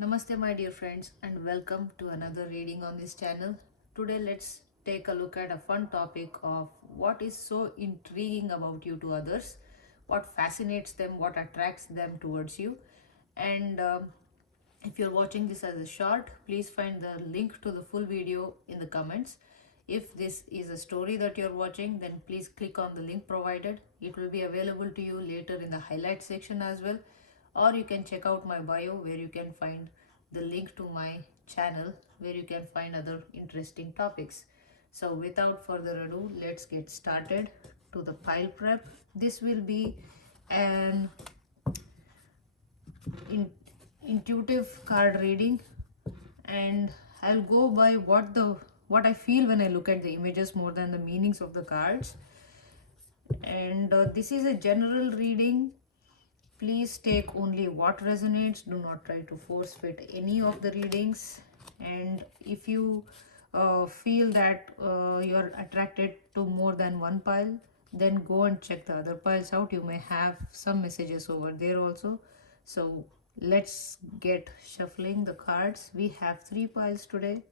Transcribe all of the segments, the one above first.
Namaste my dear friends and welcome to another reading on this channel. Today let's take a look at a fun topic of what is so intriguing about you to others, what fascinates them, what attracts them towards you. And if you're watching this as a short, please find the link to the full video in the comments. If this is a story that you're watching, then please click on the link provided. It will be available to you later in the highlight section as well, or you can check out my bio where you can find the link to my channel where you can find other interesting topics. So without further ado, let's get started to the pile prep. This will be an in, intuitive card reading, and I'll go by what I feel when I look at the images more than the meanings of the cards. And this is a general reading. Please take only what resonates. Do not try to force fit any of the readings. And if you feel that you are attracted to more than one pile, then go and check the other piles out. You may have some messages over there also. So let's get shuffling the cards. We have 3 piles today.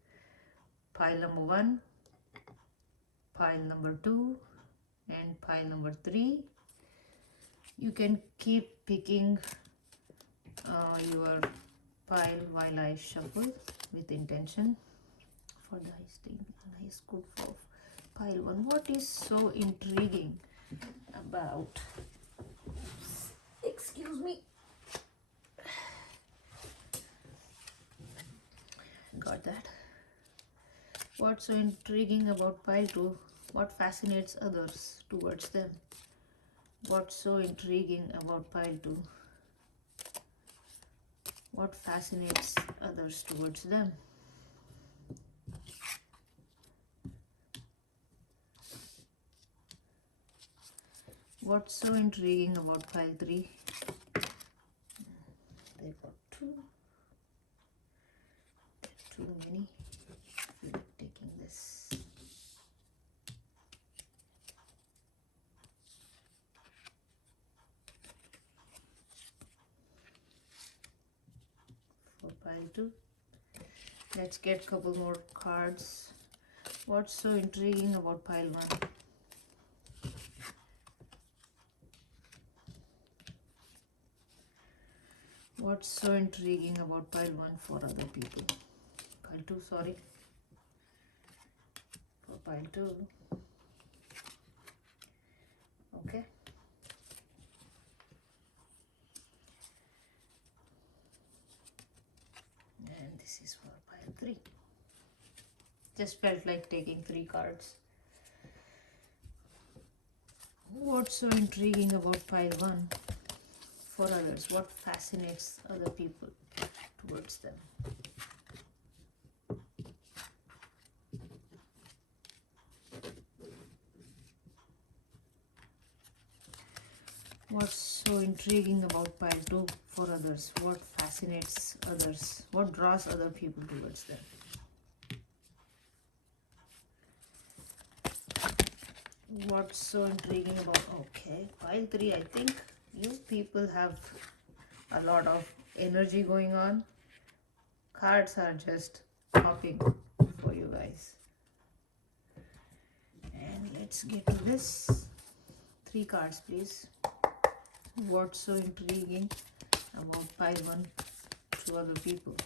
Pile number 1, pile number 2, and pile number 3. You can keep picking your pile while I shuffle with intention for the nice good for pile 1. What is so intriguing about, excuse me, got that? What's so intriguing about pile 2? What fascinates others towards them? What's so intriguing about pile 2? What fascinates others towards them? What's so intriguing about pile 3? They got 2. Too many. I feel like taking this. For pile 2. Let's get a couple more cards. What's so intriguing about pile 1? What's so intriguing about pile 1 for other people? Pile 2, sorry. For pile 2. Okay. And this is for pile 3. Just felt like taking 3 cards. What's so intriguing about pile 1 for others? What fascinates other people towards them? What's so intriguing about pile 2 for others? What fascinates others? What draws other people towards them? What's so intriguing about, okay, pile 3, I think you people have a lot of energy going on. Cards are just popping for you guys. And let's get to this. 3 cards, please. What's so intriguing about pile 1 to other people?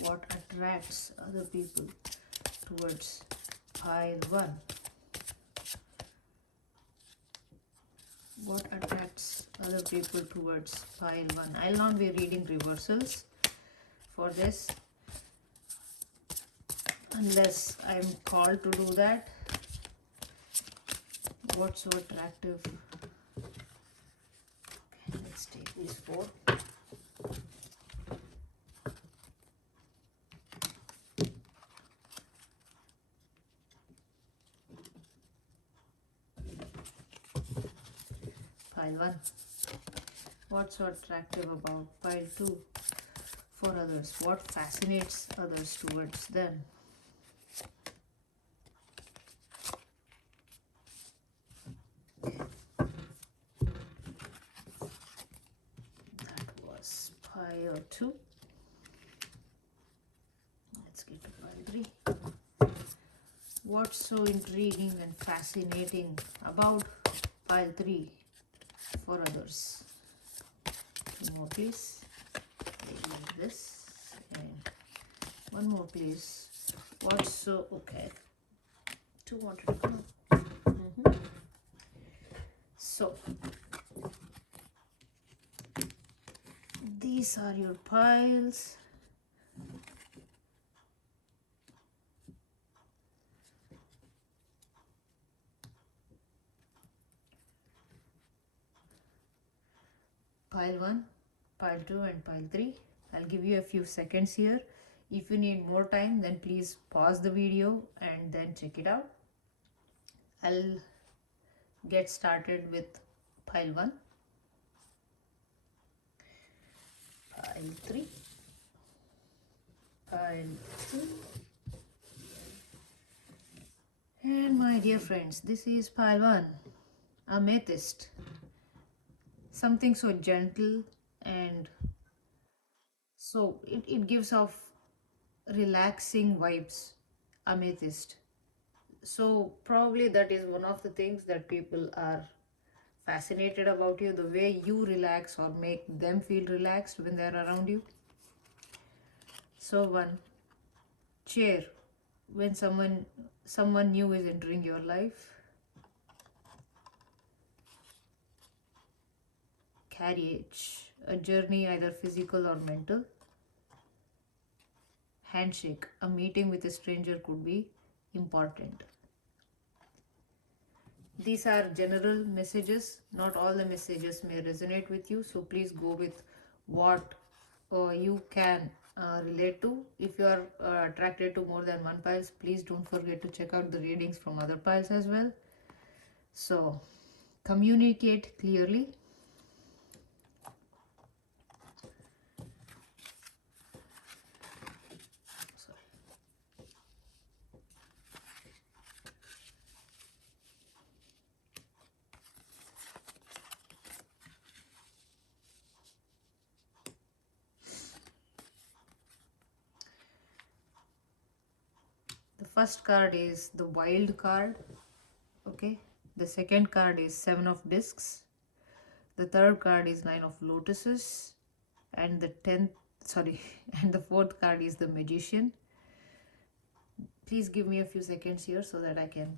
What attracts other people towards pile 1? What attracts other people towards pile 1? I'll not be reading reversals for this unless I'm called to do that. What's so attractive? Okay, let's take these 4. Pile 1. What's so attractive about pile 2 for others? What fascinates others towards them? That was pile 2. What's so intriguing and fascinating about pile 3 for others? Two more please. Like this. And one more please. What's so... okay. Two wanted to come up. So, these are your piles. Pile 1, pile 2 and pile 3. I'll give you a few seconds here. If you need more time, then please pause the video and then check it out. I'll get started with pile 1, pile 3, pile 2. And my dear friends, this is pile 1, amethyst. Something so gentle, and so it gives off relaxing vibes, amethyst. So probably that is one of the things that people are fascinated about you, the way you relax or make them feel relaxed when they're around you. So one, chair, when someone new is entering your life. Carriage, a journey either physical or mental. Handshake, a meeting with a stranger could be important. These are general messages. Not all the messages may resonate with you, so please go with what you can relate to. If you are attracted to more than one piles, please don't forget to check out the readings from other piles as well. So, communicate clearly. The first card is the wild card. Okay. The second card is 7 of discs. The third card is 9 of lotuses. And the 10th, sorry, and the fourth card is the magician. Please give me a few seconds here so that I can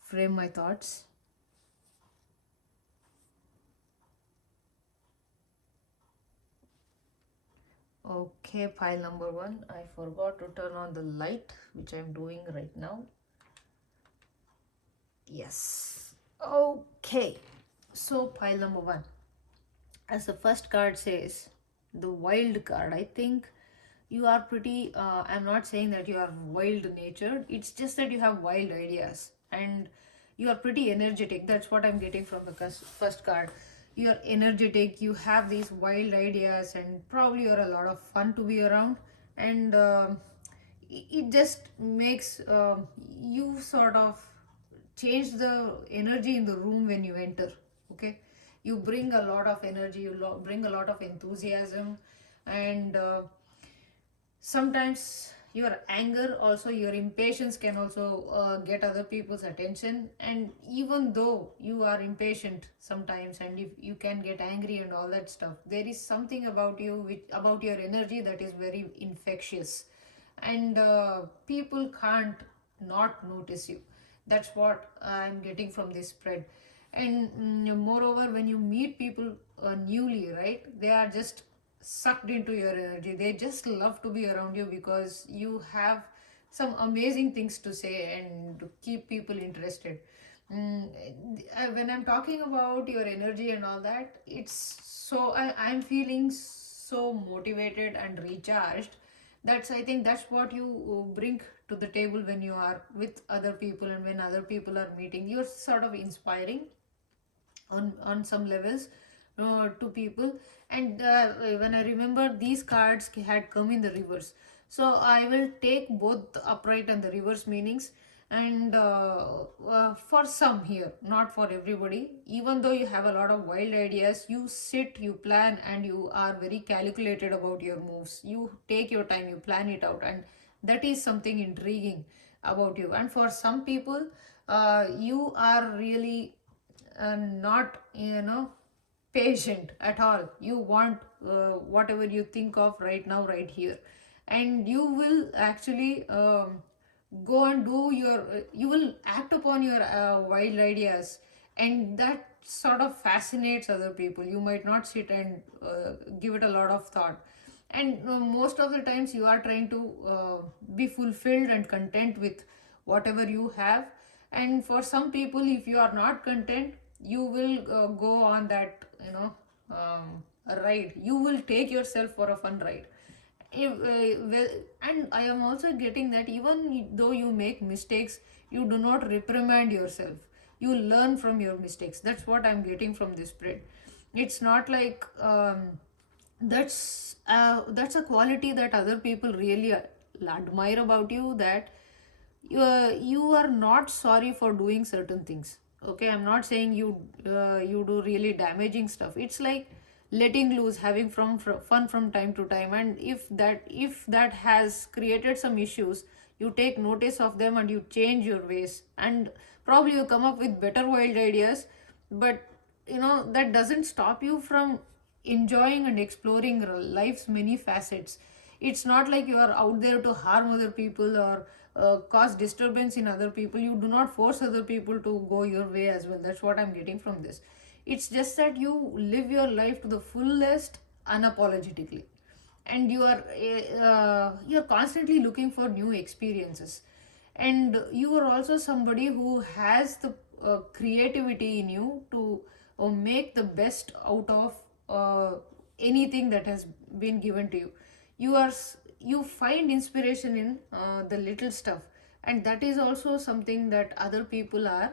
frame my thoughts. Okay, pile number 1. I forgot to turn on the light, which I'm doing right now. Yes. Okay. So pile number 1. As the first card says, the wild card. I think you are pretty, I'm not saying that you are wild natured. It's just that you have wild ideas. And you are pretty energetic. That's what I'm getting from the first card. You are energetic, you have these wild ideas, and probably you're a lot of fun to be around. And it just makes you sort of change the energy in the room when you enter. Okay, you bring a lot of energy, you bring a lot of enthusiasm, and sometimes your anger, also your impatience, can also get other people's attention. And even though you are impatient sometimes, and if you can get angry and all that stuff, there is something about you, about your energy, that is very infectious, and people can't not notice you. That's what I'm getting from this spread. And moreover, when you meet people newly, right, they are just sucked into your energy. They just love to be around you because you have some amazing things to say and to keep people interested. When I'm talking about your energy and all that, it's so I'm feeling so motivated and recharged. I think that's what you bring to the table when you are with other people, and when other people are meeting, you're sort of inspiring on some levels to people. And when I remember, these cards had come in the reverse, so I will take both the upright and the reverse meanings. And for some here, not for everybody, even though you have a lot of wild ideas, you sit, you plan, and you are very calculated about your moves. You take your time, you plan it out, and that is something intriguing about you. And for some people, you are really not, patient at all. You want whatever you think of right now, right here, and you will actually go and do your you will act upon your wild ideas, and that sort of fascinates other people. You might not sit and give it a lot of thought, and most of the times you are trying to be fulfilled and content with whatever you have. And for some people, if you are not content, you will go on that, ride. You will take yourself for a fun ride. Well, and I am also getting that even though you make mistakes, you do not reprimand yourself. You learn from your mistakes. That's what I'm getting from this spread. It's not like that's a quality that other people really admire about you, that you are not sorry for doing certain things. Okay, I'm not saying you do really damaging stuff. It's like letting loose, having fun from time to time, and if that has created some issues, you take notice of them and you change your ways, and probably you come up with better wild ideas. But that doesn't stop you from enjoying and exploring life's many facets. It's not like you are out there to harm other people or cause disturbance in other people. You do not force other people to go your way as well. That's what I'm getting from this. It's just that you live your life to the fullest, unapologetically, and you're constantly looking for new experiences. And you are also somebody who has the creativity in you to make the best out of anything that has been given to you. You find inspiration in the little stuff, and that is also something that other people are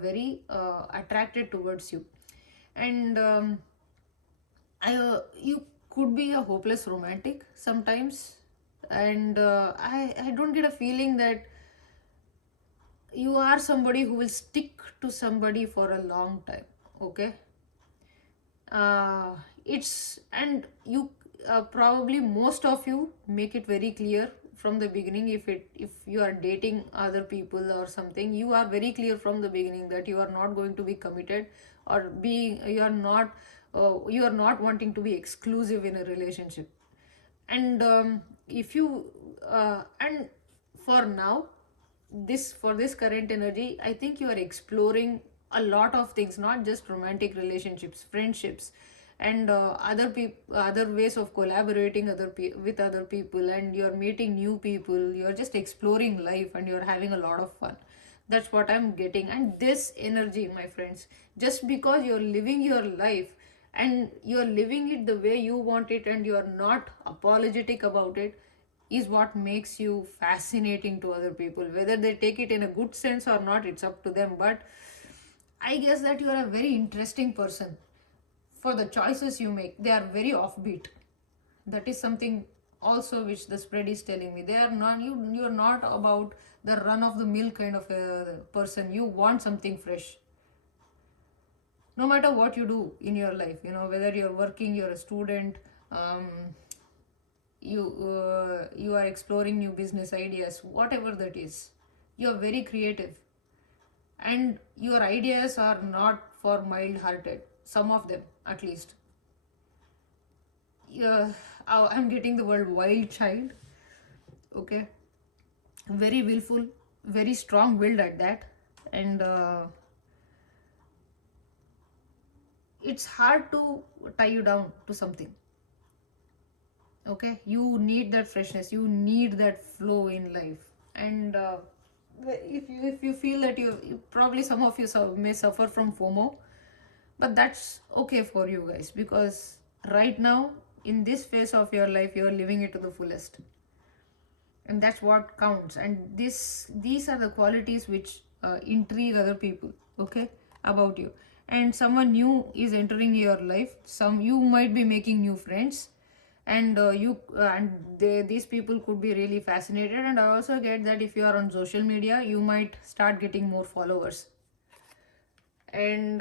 very attracted towards you. And you could be a hopeless romantic sometimes, and I don't get a feeling that you are somebody who will stick to somebody for a long time. Okay, it's and you probably most of you make it very clear from the beginning. If you are dating other people or something, you are very clear from the beginning that you are not going to be committed, or being you are not wanting to be exclusive in a relationship. And if you and for now, this for this current energy, I think you are exploring a lot of things, not just romantic relationships, friendships, and other ways of collaborating with other people, and you're meeting new people. You're just exploring life and you're having a lot of fun. That's what I'm getting. And this energy, my friends, just because you're living your life and you're living it the way you want it, and you're not apologetic about it, is what makes you fascinating to other people. Whether they take it in a good sense or not, it's up to them. But I guess that you are a very interesting person. For the choices you make, they are very offbeat. That is something also which the spread is telling me. They are not you're not about the run of the mill kind of a person. You want something fresh, no matter what you do in your life. Whether you're working, you're a student, um, you are exploring new business ideas, whatever that is. You're very creative, and your ideas are not for mild hearted, some of them at least. Yeah, I'm getting the word wild child. Okay, very willful, very strong willed at that. And it's hard to tie you down to something. Okay, you need that freshness, you need that flow in life. And if you feel that probably some of you may suffer from FOMO, but that's okay for you guys, because right now in this phase of your life you are living it to the fullest, and that's what counts. And these are the qualities which intrigue other people, okay, about you. And someone new is entering your life. You might be making new friends, and these people could be really fascinated. And I also get that if you are on social media, you might start getting more followers. And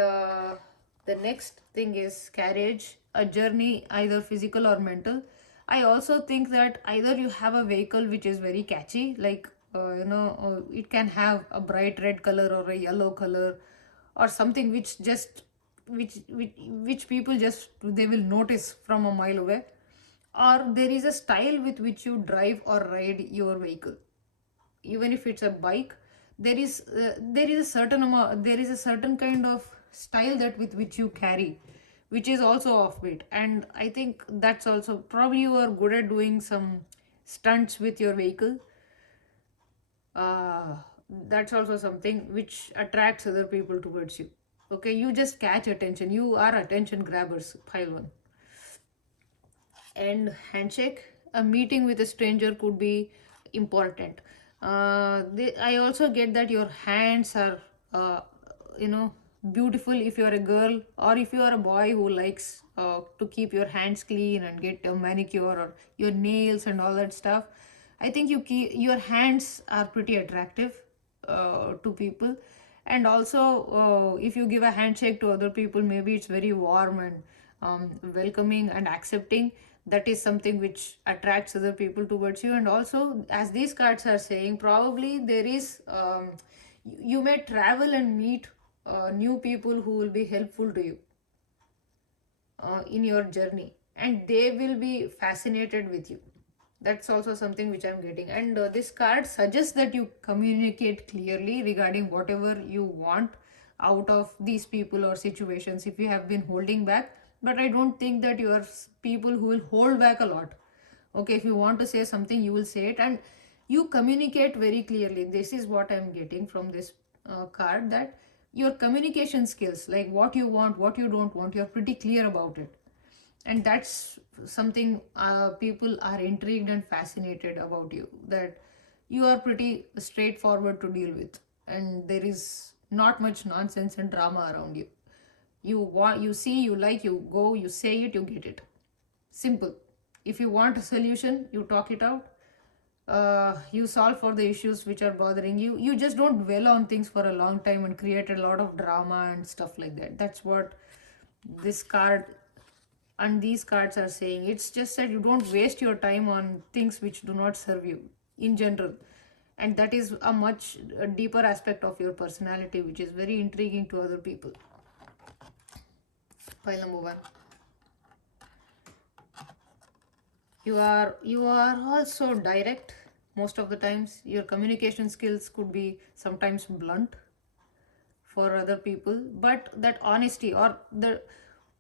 the next thing is carriage, a journey, either physical or mental. I also think that either you have a vehicle which is very catchy, like it can have a bright red color or a yellow color, or something which just which people just they will notice from a mile away. Or there is a style with which you drive or ride your vehicle. Even if it's a bike, there is a certain amount, there is a certain kind of style that with which you carry, which is also offbeat. And I think that's also probably you are good at doing some stunts with your vehicle. uh, that's also something which attracts other people towards you. Okay, you just catch attention, you are attention grabbers, pile one. And handshake, a meeting with a stranger could be important. I also get that your hands are uh, you know beautiful if you're a girl, or if you are a boy who likes to keep your hands clean and get a manicure or your nails and all that stuff. I think your hands are pretty attractive to people. And also, if you give a handshake to other people, maybe it's very warm and welcoming and accepting. That is something which attracts other people towards you. And also, as these cards are saying, probably there is you may travel and meet new people who will be helpful to you in your journey, and they will be fascinated with you. That's also something which I'm getting. And this card suggests that you communicate clearly regarding whatever you want out of these people or situations if you have been holding back. But I don't think that you are people who will hold back a lot. Okay, if you want to say something, you will say it, and you communicate very clearly. This is what I'm getting from this card, that your communication skills, like what you want, what you don't want, you're pretty clear about it. And that's something people are intrigued and fascinated about you, that you are pretty straightforward to deal with, and there is not much nonsense and drama around you. You want, you see, you like, you go, you say it, you get it. Simple. If you want a solution, you talk it out. You solve for the issues which are bothering you. You just don't dwell on things for a long time and create a lot of drama and stuff like that. That's what this card and these cards are saying. It's just that you don't waste your time on things which do not serve you in general. And that is a much deeper aspect of your personality, which is very intriguing to other people. Pile number one. You are also direct most of the times. Your communication skills could be sometimes blunt for other people, but that honesty, or the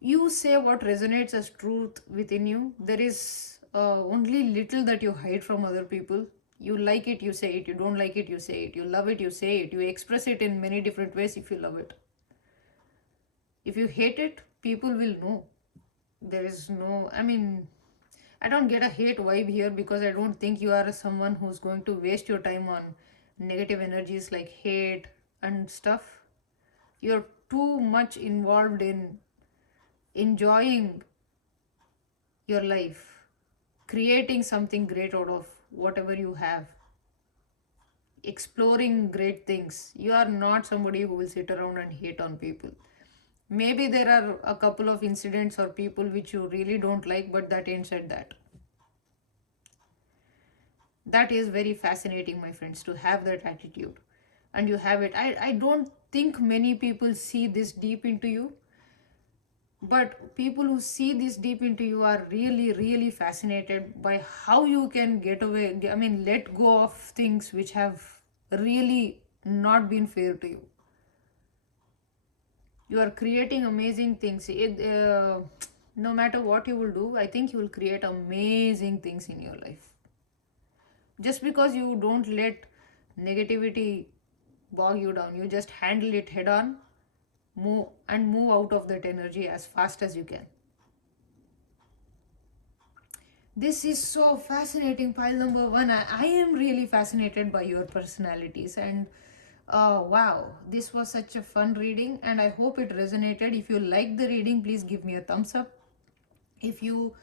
you say what resonates as truth within you. There is only little that you hide from other people. You like it, you say it. You don't like it, you say it. You love it, you say it. You express it in many different ways if you love it. If you hate it, people will know. There is no, I mean, I don't get a hate vibe here, because I don't think you are someone who's going to waste your time on negative energies like hate and stuff. You're too much involved in enjoying your life, creating something great out of whatever you have, exploring great things. You are not somebody who will sit around and hate on people. Maybe there are a couple of incidents or people which you really don't like, but that ain't said that. That is very fascinating, my friends, to have that attitude. And you have it. I don't think many people see this deep into you, but people who see this deep into you are really, really fascinated by how you can get away, I mean, let go of things which have really not been fair to you. You are creating amazing things. No matter what you will do, I think you will create amazing things in your life. Just because you don't let negativity bog you down, you just handle it head on, move out of that energy as fast as you can. This is so fascinating, pile number one. I am really fascinated by your personalities, and wow, this was such a fun reading, and I hope it resonated. If you liked the reading, please give me a thumbs up. If you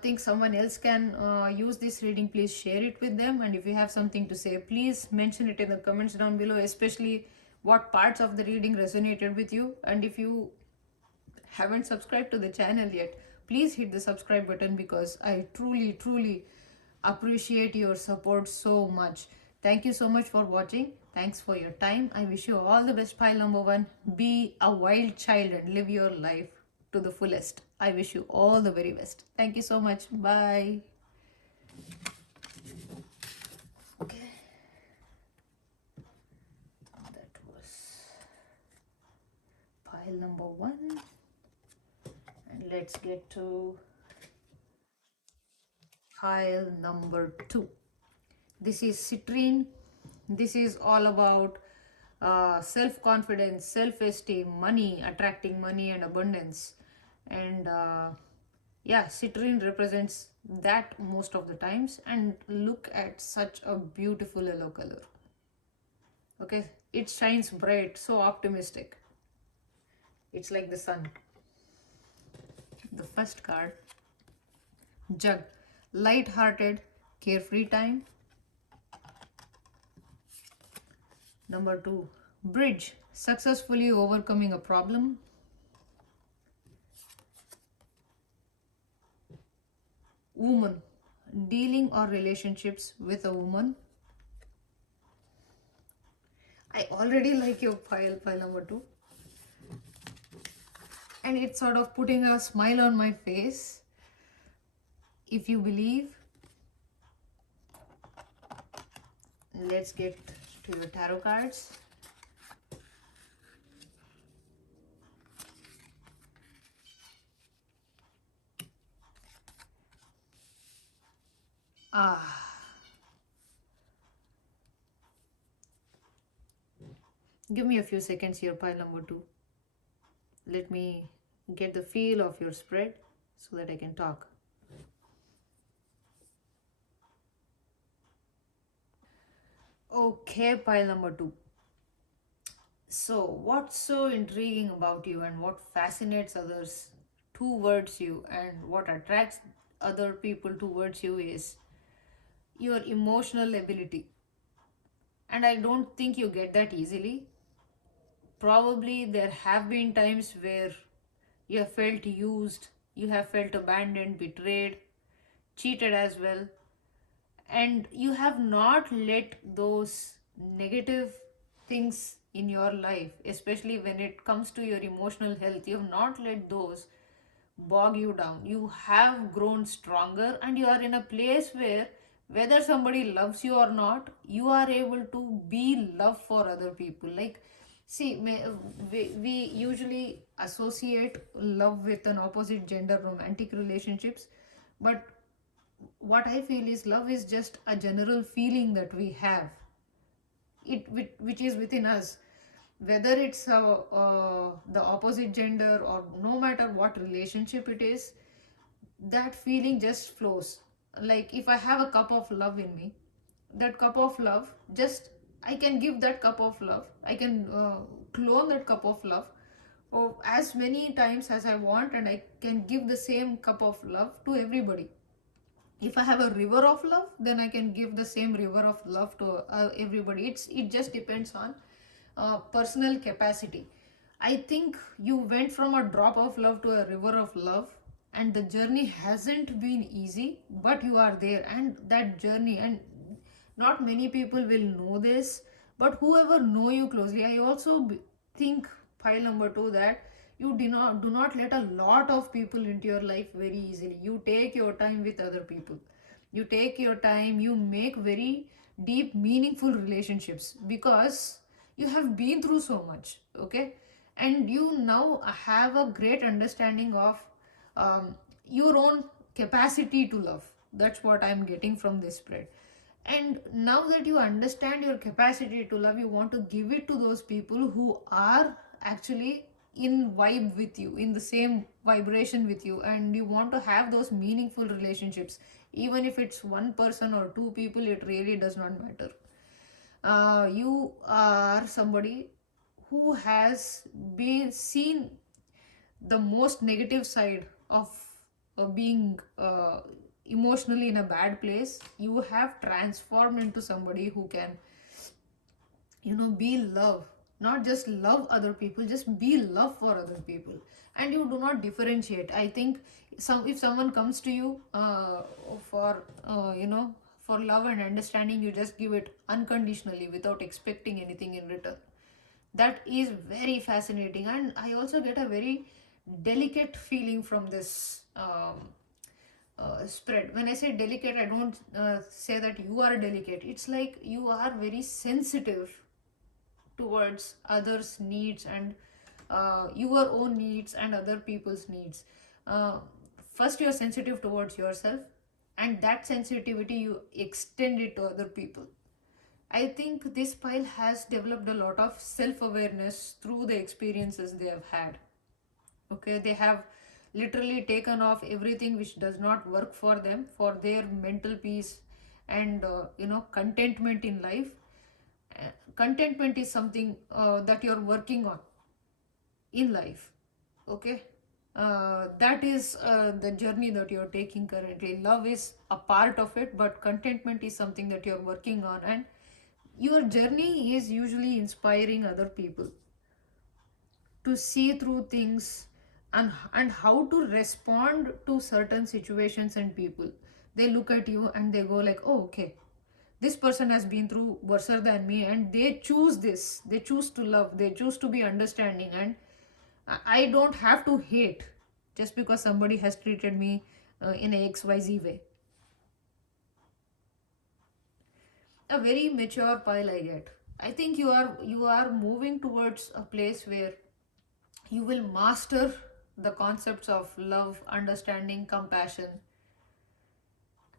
think someone else can use this reading, please share it with them. And if you have something to say, please mention it in the comments down below, especially what parts of the reading resonated with you. And if you haven't subscribed to the channel yet, please hit the subscribe button, because I truly, truly appreciate your support so much. Thank you so much for watching. Thanks for your time. I wish you all the best, pile number one. Be a wild child and live your life to the fullest. I wish you all the very best. Thank you so much. Bye. Okay, that was pile number one. And let's get to pile number two. This is citrine. This is all about self-confidence, self-esteem, money, attracting money and abundance. And yeah, citrine represents that most of the times. And look at such a beautiful yellow color. Okay, it shines bright, so optimistic. It's like the sun. The first card, jug, light-hearted, carefree time. Number two, bridge, successfully overcoming a problem. Woman, dealing or relationships with a woman. I already like your pile number two. And it's sort of putting a smile on my face. If you believe. Let's get to your tarot cards. Give me a few seconds here, pile number two. Let me get the feel of your spread so that I can talk. Okay, pile number two. So, what's so intriguing about you and what fascinates others towards you and what attracts other people towards you is your emotional ability. And I don't think you get that easily. Probably there have been times where you have felt used, you have felt abandoned, betrayed, cheated as well, and you have not let those negative things in your life, especially when it comes to your emotional health, you have not let those bog you down. You have grown stronger and you are in a place where whether somebody loves you or not, you are able to be love for other people. Like, see, we usually associate love with an opposite gender romantic relationships, but what I feel is love is just a general feeling that we have, which is within us, whether it's the opposite gender or no matter what relationship it is, that feeling just flows. Like if I have a cup of love in me, that cup of love, just I can give that cup of love, I can clone that cup of love or as many times as I want, and I can give the same cup of love to everybody. If I have a river of love, then I can give the same river of love to everybody. It just depends on personal capacity. I think you went from a drop of love to a river of love, and the journey hasn't been easy, but you are there, and that journey, and not many people will know this, but whoever know you closely, I also think, pile number two, that you do not let a lot of people into your life very easily. You take your time with other people, you take your time, you make very deep meaningful relationships because you have been through so much. Okay, and you now have a great understanding of your own capacity to love. That's what I'm getting from this spread. And now that you understand your capacity to love, you want to give it to those people who are actually in vibe with you, in the same vibration with you, and you want to have those meaningful relationships. Even if it's one person or two people, it really does not matter. You are somebody who has been seen the most negative side of being emotionally in a bad place. You have transformed into somebody who can, be love, not just love other people, just be love for other people, and you do not differentiate. I think if someone comes to you for For love and understanding, you just give it unconditionally without expecting anything in return. That is very fascinating, and I also get a very delicate feeling from this spread. When I say delicate, I don't say that you are delicate. It's like you are very sensitive towards others' needs and your own needs and other people's needs. Uh, First, you're sensitive towards yourself, and that sensitivity you extend it to other people. I think this pile has developed a lot of self awareness through the experiences they have had. Okay, they have literally taken off everything which does not work for them, for their mental peace and contentment in life. Contentment is something that you're working on in life. Okay, that is the journey that you're taking currently. Love is a part of it, but contentment is something that you're working on, and your journey is usually inspiring other people to see through things, and how to respond to certain situations and people. They look at you and they go like, oh, okay, this person has been through worse than me, and they choose this, they choose to love, they choose to be understanding, and I don't have to hate just because somebody has treated me in a XYZ way. A very mature pile, I get. I think you are moving towards a place where you will master the concepts of love, understanding, compassion.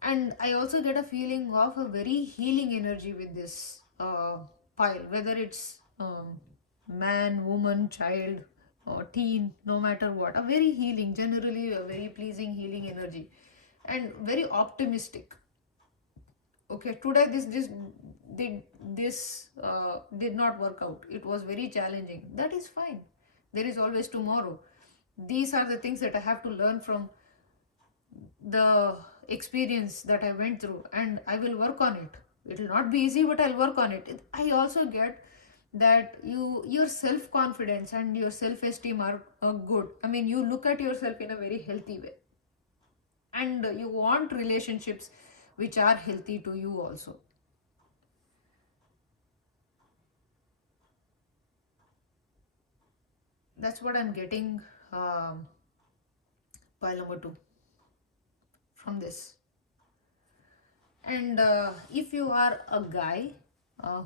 And I also get a feeling of a very healing energy with this pile, whether it's man, woman, child, or teen, no matter what. A very healing, generally a very pleasing healing energy, and very optimistic. Okay, today this did not work out. It was very challenging. That is fine. There is always tomorrow. These are the things that I have to learn from the experience that I went through, and I will work on it. It will not be easy, but I'll work on it. I also get that your self confidence and your self esteem are good. I mean, you look at yourself in a very healthy way, and you want relationships which are healthy to you also. That's what I'm getting, pile number 2 from this. And if you are a guy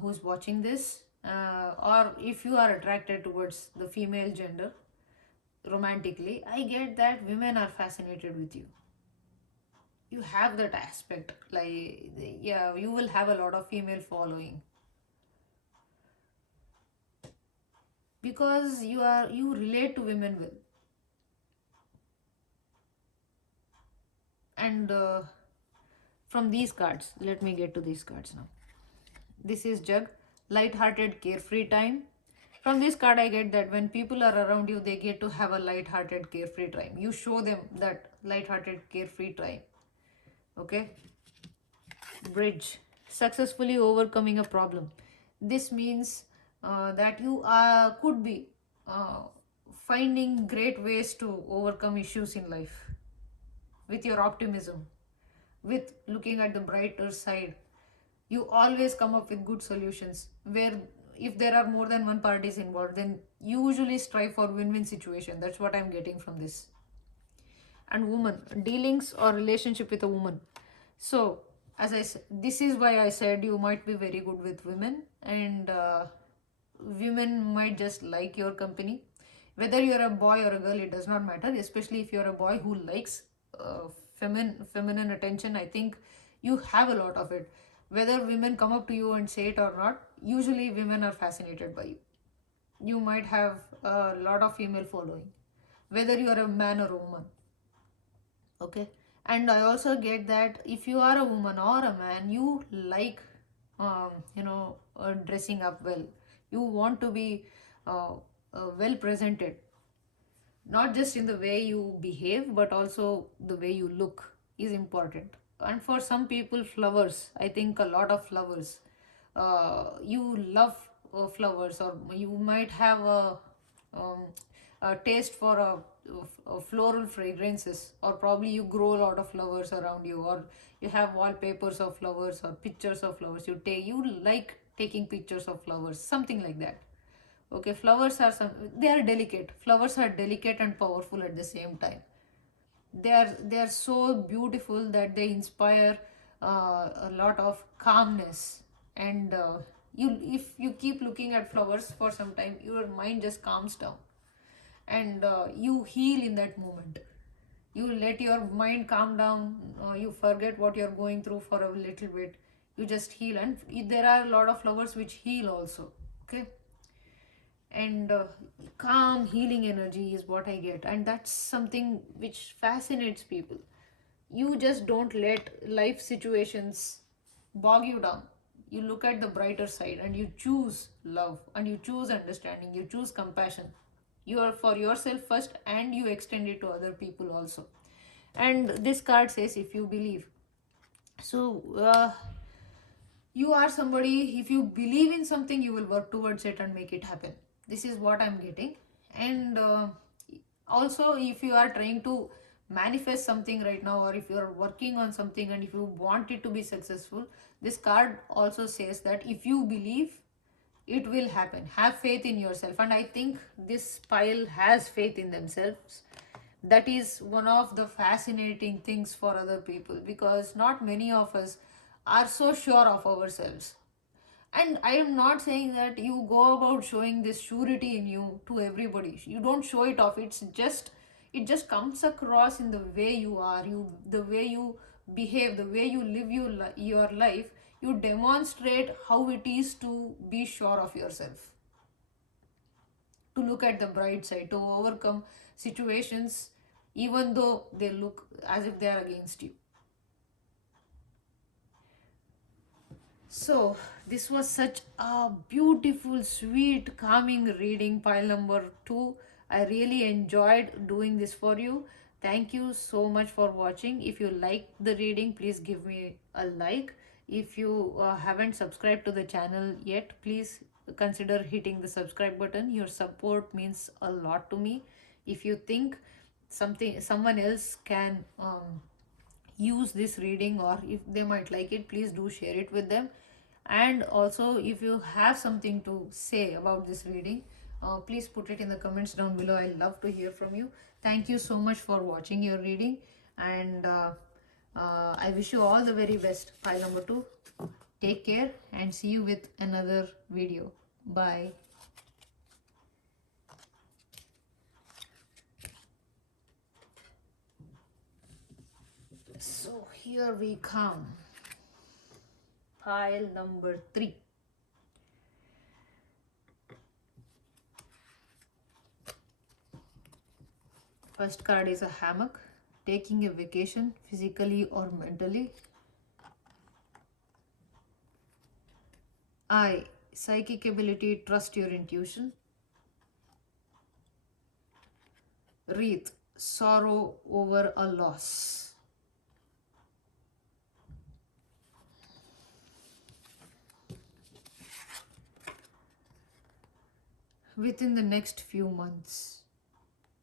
who's watching this, or if you are attracted towards the female gender romantically, I get that women are fascinated with you. You have that aspect, like, yeah, you will have a lot of female following because you relate to women well. And from these cards, let me get to these cards now. This is Jug, light-hearted, carefree time. From this card, I get that when people are around you, they get to have a light-hearted, carefree time. You show them that light-hearted, carefree time. Okay. Bridge, successfully overcoming a problem. This means that you could be uh, finding great ways to overcome issues in life with your optimism, with looking at the brighter side. You always come up with good solutions, where if there are more than one parties involved, then you usually strive for win-win situation. That's what I'm getting from this. And woman, dealings or relationship with a woman. So as I said, this is why I said you might be very good with women, and women might just like your company. Whether you're a boy or a girl, it does not matter, especially if you're a boy who likes feminine attention. I think you have a lot of it. Whether women come up to you and say it or not, usually women are fascinated by you. You might have a lot of female following, whether you're a man or a woman. Okay. And I also get that if you are a woman or a man, you like dressing up well. You want to be well presented, not just in the way you behave, but also the way you look is important. And for some people, flowers, I think a lot of flowers, you love flowers, or you might have a taste for floral fragrances, or probably you grow a lot of flowers around you, or you have wallpapers of flowers or pictures of flowers. You like taking pictures of flowers, something like that. Okay, flowers are they are delicate. Flowers are delicate and powerful at the same time. They are so beautiful that they inspire a lot of calmness. And you if you keep looking at flowers for some time, your mind just calms down, and you heal in that moment. You let your mind calm down, you forget what you're going through for a little bit. You just heal, and there are a lot of flowers which heal also. Okay, and calm healing energy is what I get, and that's something which fascinates people. You just don't let life situations bog you down. You look at the brighter side, and you choose love, and you choose understanding, you choose compassion. You are for yourself first, and you extend it to other people also. And this card says, if you believe. So you are somebody, if you believe in something, you will work towards it and make it happen. This is what I'm getting. And also, if you are trying to manifest something right now, or if you are working on something and if you want it to be successful, this card also says that if you believe, it will happen. Have faith in yourself. And I think this pile has faith in themselves. That is one of the fascinating things for other people, because not many of us are so sure of ourselves. And I am not saying that you go about showing this surety in you to everybody. You don't show it off. It just comes across in the way you are, the way you behave, the way you live your life. You demonstrate how it is to be sure of yourself, to look at the bright side, to overcome situations even though they look as if they are against you. So, this was such a beautiful, sweet, calming reading, pile number 2. I really enjoyed doing this for you. Thank you so much for watching. If you liked the reading, please give me a like. If you haven't subscribed to the channel yet, please consider hitting the subscribe button. Your support means a lot to me. If you think someone else can use this reading, or if they might like it, please do share it with them. And also, if you have something to say about this reading, please put it in the comments down below. I love to hear from you. Thank you so much for watching your reading, and I wish you all the very best. Pile number 2, take care and see you with another video. Bye. So here we come. Pile number 3. First card is a hammock. Taking a vacation, physically or mentally. I, psychic ability, trust your intuition. Wreath, sorrow over a loss. Within the next few months.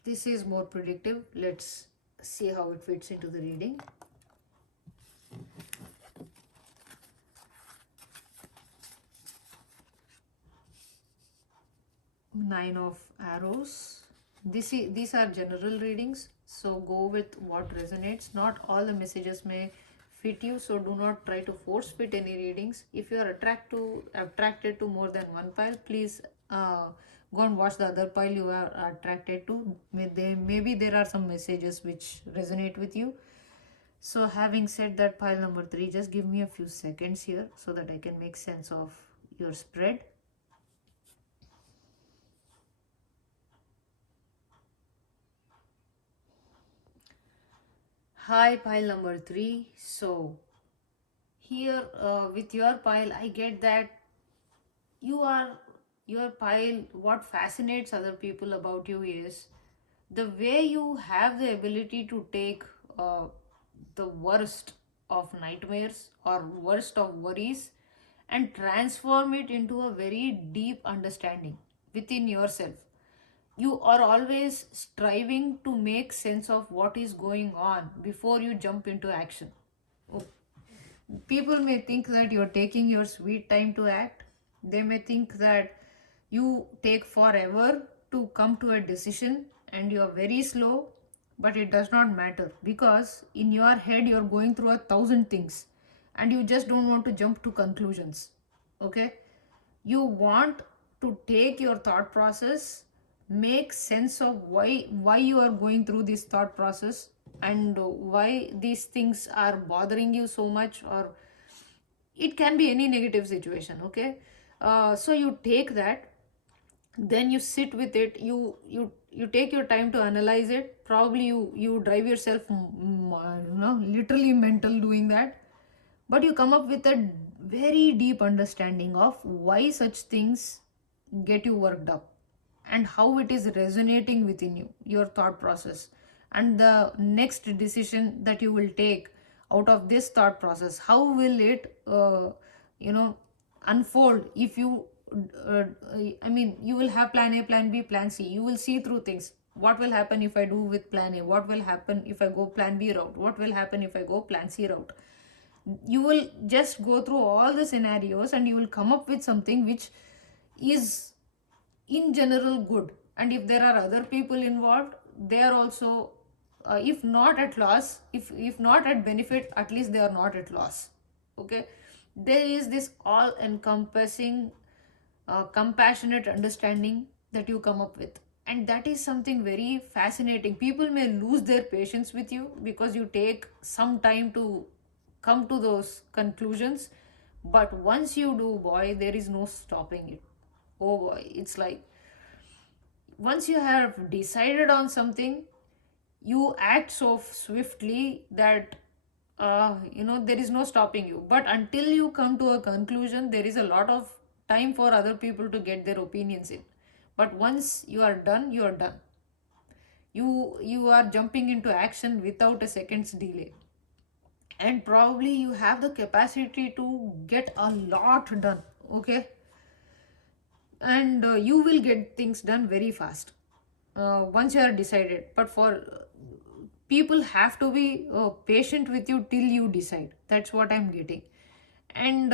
This is more predictive. Let's see how it fits into the reading. Nine of Arrows. These are general readings, so go with what resonates. Not all the messages may fit you, so do not try to force fit any readings. If you are attracted to more than one pile, please go and watch the other pile you are attracted to. Maybe there are some messages which resonate with you. So having said that, pile number 3, just give me a few seconds here so that I can make sense of your spread. Hi, pile number 3. So here with your pile, I get that your pile, what fascinates other people about you is the way you have the ability to take the worst of nightmares or worst of worries and transform it into a very deep understanding within yourself. you are always striving to make sense of what is going on before you jump into action. Oh, people may think that you're taking your sweet time to act. They may think that you take forever to come to a decision and you're very slow, but it does not matter because in your head you're going through 1,000 things and you just don't want to jump to conclusions. Okay? You want to take your thought process, make sense of why you are going through this thought process and why these things are bothering you so much, or it can be any negative situation. Okay, so you take that, then you sit with it, you take your time to analyze it. Probably you drive yourself literally mental doing that, but you come up with a very deep understanding of why such things get you worked up and how it is resonating within you, your thought process, and the next decision that you will take out of this thought process, how will it you know unfold. If you you will have plan A, plan B, plan C. You will see through things. What will happen if I do with plan A? What will happen if I go plan B route? What will happen if I go plan C route? You will just go through all the scenarios and you will come up with something which is in general good. And if there are other people involved, they are also if not at loss, if not at benefit, at least they are not at loss. Okay, there is this all encompassing compassionate understanding that you come up with, and that is something very fascinating. People may lose their patience with you because you take some time to come to those conclusions, but once you do, boy, there is no stopping it. Oh boy, it's like once you have decided on something, you act so swiftly that there is no stopping you. But until you come to a conclusion, there is a lot of time for other people to get their opinions in. But once you are done, you are done. You are jumping into action without a second's delay, and probably you have the capacity to get a lot done. Okay, and you will get things done very fast once you are decided. But for people have to be patient with you till you decide. That's what I'm getting. And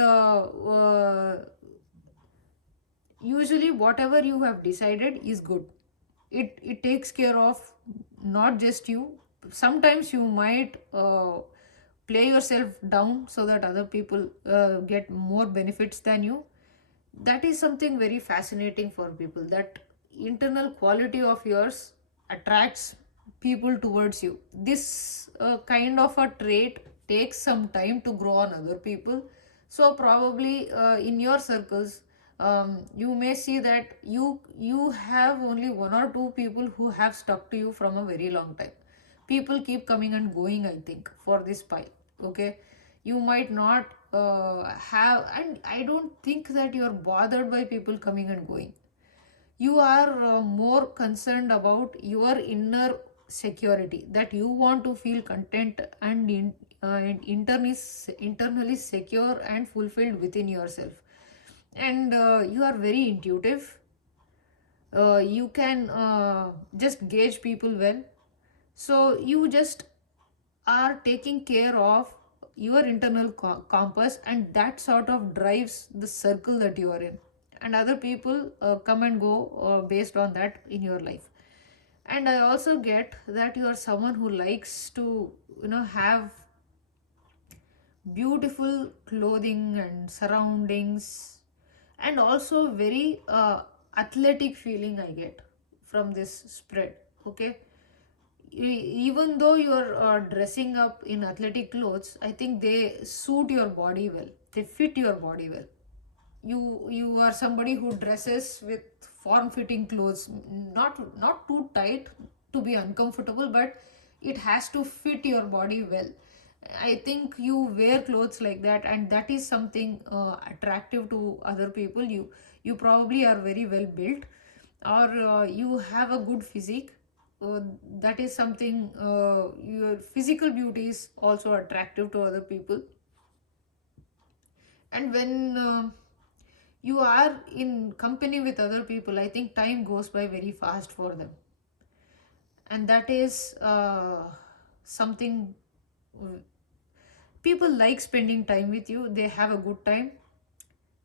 usually whatever you have decided is good. It takes care of not just you. Sometimes you might play yourself down so that other people get more benefits than you. That is something very fascinating for people, that internal quality of yours attracts people towards you. This kind of a trait takes some time to grow on other people. So probably in your circles, you may see that you have only one or two people who have stuck to you from a very long time. People keep coming and going, I think, for this pile. Okay, you might not have, and I don't think that you're bothered by people coming and going. You are more concerned about your inner security, that you want to feel content and internally secure and fulfilled within yourself. And you are very intuitive. You can just gauge people well. So you just are taking care of your internal compass, and that sort of drives the circle that you are in. And other people come and go based on that in your life. And I also get that you are someone who likes to have beautiful clothing and surroundings, and also very athletic feeling I get from this spread. Okay, even though you're dressing up in athletic clothes, I think they suit your body well, they fit your body well. You are somebody who dresses with form fitting clothes, not too tight to be uncomfortable, but it has to fit your body well. I think you wear clothes like that, and that is something attractive to other people. You probably are very well built, or you have a good physique. That is something, your physical beauty is also attractive to other people. And when you are in company with other people, I think time goes by very fast for them. And that is something, people like spending time with you, they have a good time,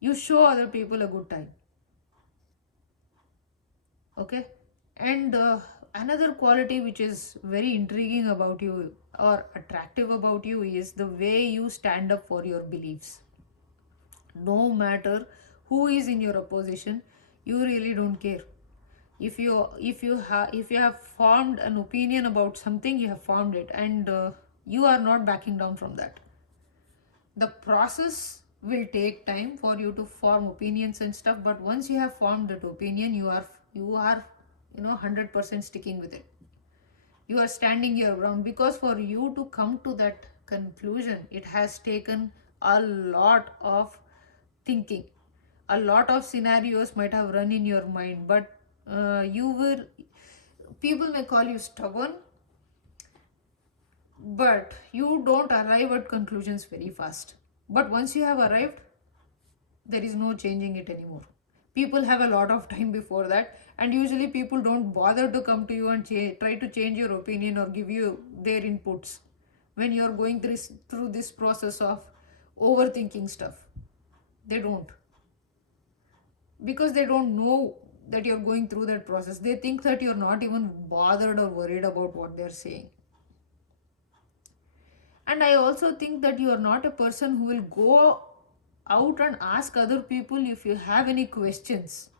you show other people a good time. Okay. And another quality which is very intriguing about you or attractive about you is the way you stand up for your beliefs. No matter who is in your opposition, you really don't care. If you have formed an opinion about something, you have formed it, and you are not backing down from that. The process will take time for you to form opinions and stuff, but once you have formed that opinion, you are 100% sticking with it. You are standing your ground, because for you to come to that conclusion, it has taken a lot of thinking. A lot of scenarios might have run in your mind, but you were people may call you stubborn, but you don't arrive at conclusions very fast. But once you have arrived, there is no changing it anymore. People have a lot of time before that, and usually people don't bother to come to you and try to change your opinion or give you their inputs when you're going through this process of overthinking stuff. They don't, because they don't know that you're going through that process. They think that you're not even bothered or worried about what they're saying. And I also think that you are not a person who will go out and ask other people if you have any questions.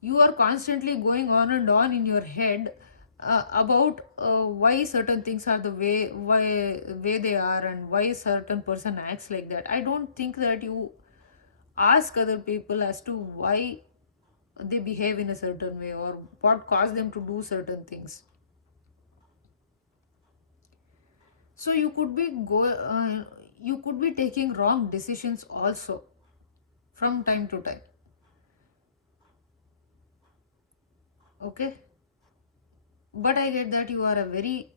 You are constantly going on and on in your head about why certain things are the way they are, and why certain person acts like that. I don't think that you ask other people as to why they behave in a certain way or what caused them to do certain things. So you could be taking wrong decisions also from time to time. Okay. But I get that you are a very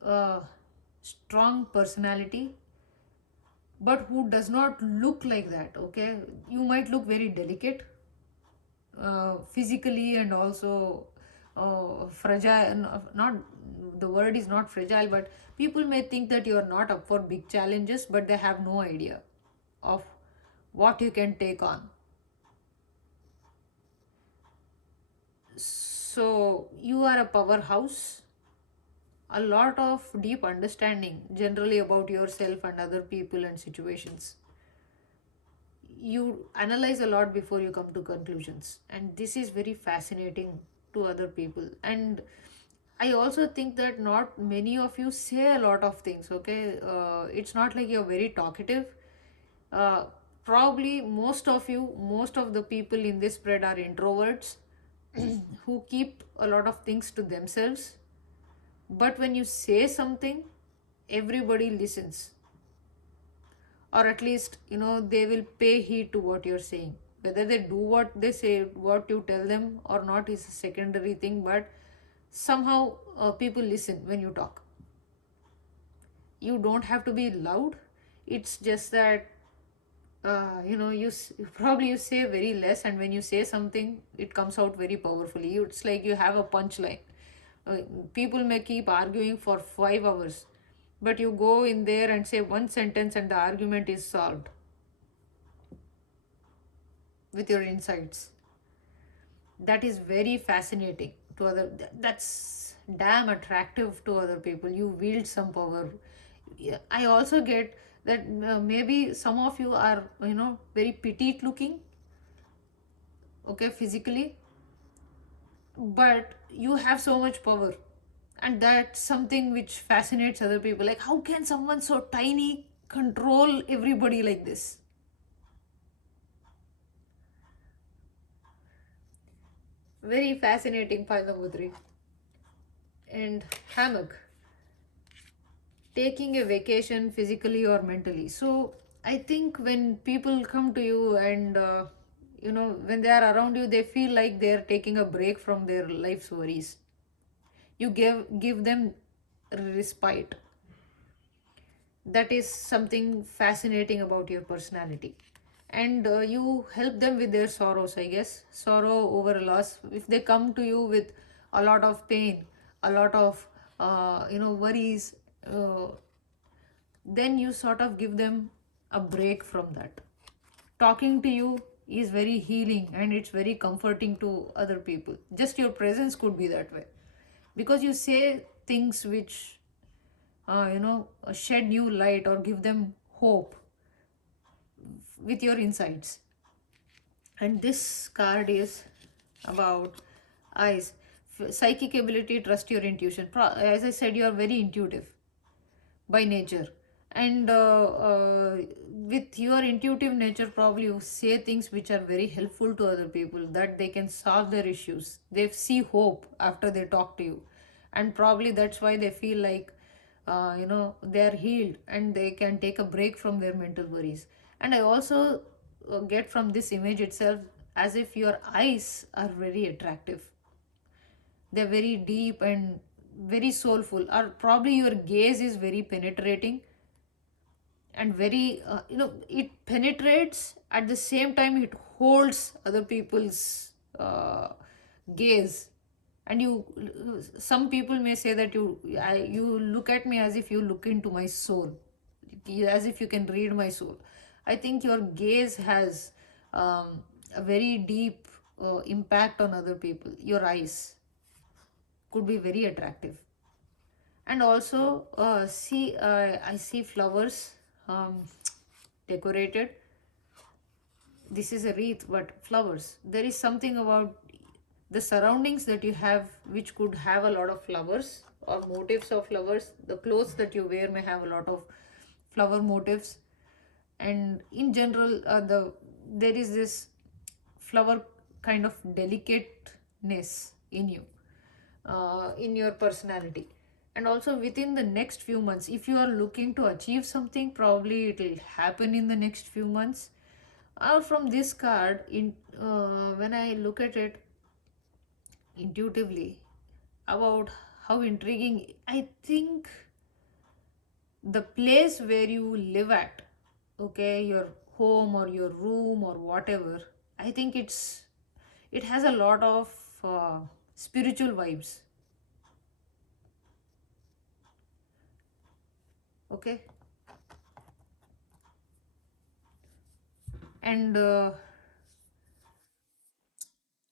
strong personality, but who does not look like that. Okay. You might look very delicate physically, and also fragile. Not, the word is not fragile, but people may think that you are not up for big challenges, but they have no idea of what you can take on. So you are a powerhouse, a lot of deep understanding generally about yourself and other people and situations. You analyze a lot before you come to conclusions, and this is very fascinating to other people. And I also think that not many of you say a lot of things. Okay. It's not like you're very talkative. uh, Probably most of the people in this spread are introverts who keep a lot of things to themselves. But when you say something, everybody listens, or at least they will pay heed to what you're saying. Whether they do what they say, what you tell them or not, is a secondary thing, but somehow people listen when you talk. You don't have to be loud. It's just that probably you say very less, and when you say something, it comes out very powerfully. It's like you have a punchline. uh, People may keep arguing for 5 hours, but you go in there and say one sentence and the argument is solved with your insights. That is very fascinating to that's damn attractive to other people. You wield some power. Yeah, I also get that maybe some of you are very petite looking, okay, physically, but you have so much power, and that's something which fascinates other people. Like, how can someone so tiny control everybody like this? Very fascinating. Point number 3. And hammock, taking a vacation physically or mentally. So I think when people come to you and when they are around you, they feel like they're taking a break from their life's worries. You give them respite. That is something fascinating about your personality. and you help them with their sorrows, I guess, sorrow over a loss. If they come to you with a lot of pain, a lot of worries, uh, then you sort of give them a break from that. Talking to you is very healing and it's very comforting to other people. Just your presence could be that way, because you say things which shed new light or give them hope with your insights. And this card is about eyes. Psychic ability, trust your intuition. As I said, you are very intuitive by nature, and with your intuitive nature, probably you say things which are very helpful to other people, that they can solve their issues. They see hope after they talk to you, and probably that's why they feel like they are healed and they can take a break from their mental worries. And I also get from this image itself, as if your eyes are very attractive. They're very deep and very soulful, or probably your gaze is very penetrating and very it penetrates, at the same time it holds other people's gaze. And you, some people may say that you look at me as if you look into my soul, as if you can read my soul. I think your gaze has a very deep impact on other people. Your eyes could be very attractive. And also see I see flowers um, decorated. This is a wreath, but flowers, there is something about the surroundings that you have which could have a lot of flowers or motifs of flowers. The clothes that you wear may have a lot of flower motifs. And in general, there is this flower kind of delicateness in you, in your personality. And also within the next few months, if you are looking to achieve something, probably it will happen in the next few months. From this card, when I look at it intuitively, about how intriguing, I think the place where you live at, okay, your home or your room or whatever, I think it has a lot of spiritual vibes. Okay. And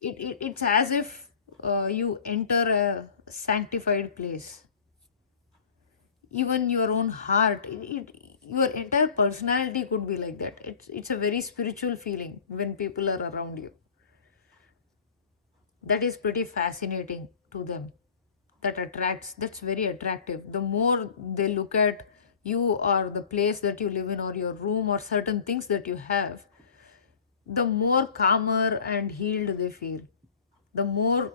it's as if you enter a sanctified place. Even your own heart, your entire personality could be like that. It's a very spiritual feeling when people are around you. That is pretty fascinating to them. That's very attractive. The more they look at you or the place that you live in or your room or certain things that you have, the more calmer and healed they feel, the more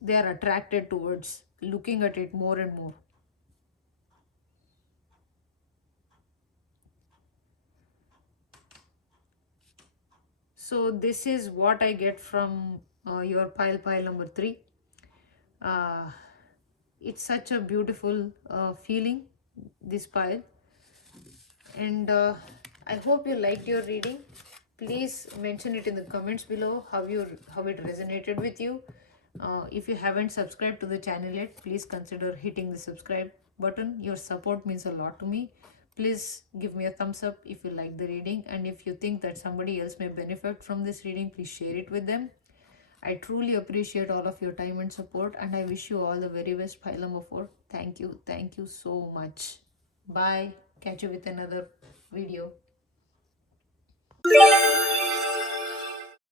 they are attracted towards looking at it more and more. So this is what I get from your pile number 3. uh, it's such a beautiful feeling, this pile. And I hope you liked your reading. Please mention it in the comments below how it resonated with you. If you haven't subscribed to the channel yet, please consider hitting the subscribe button. Your support means a lot to me. Please give me a thumbs up if you like the reading, and if you think that somebody else may benefit from this reading, please share it with them. I truly appreciate all of your time and support, and I wish you all the very best, pile number 4. Thank you so much. Bye. Catch you with another video.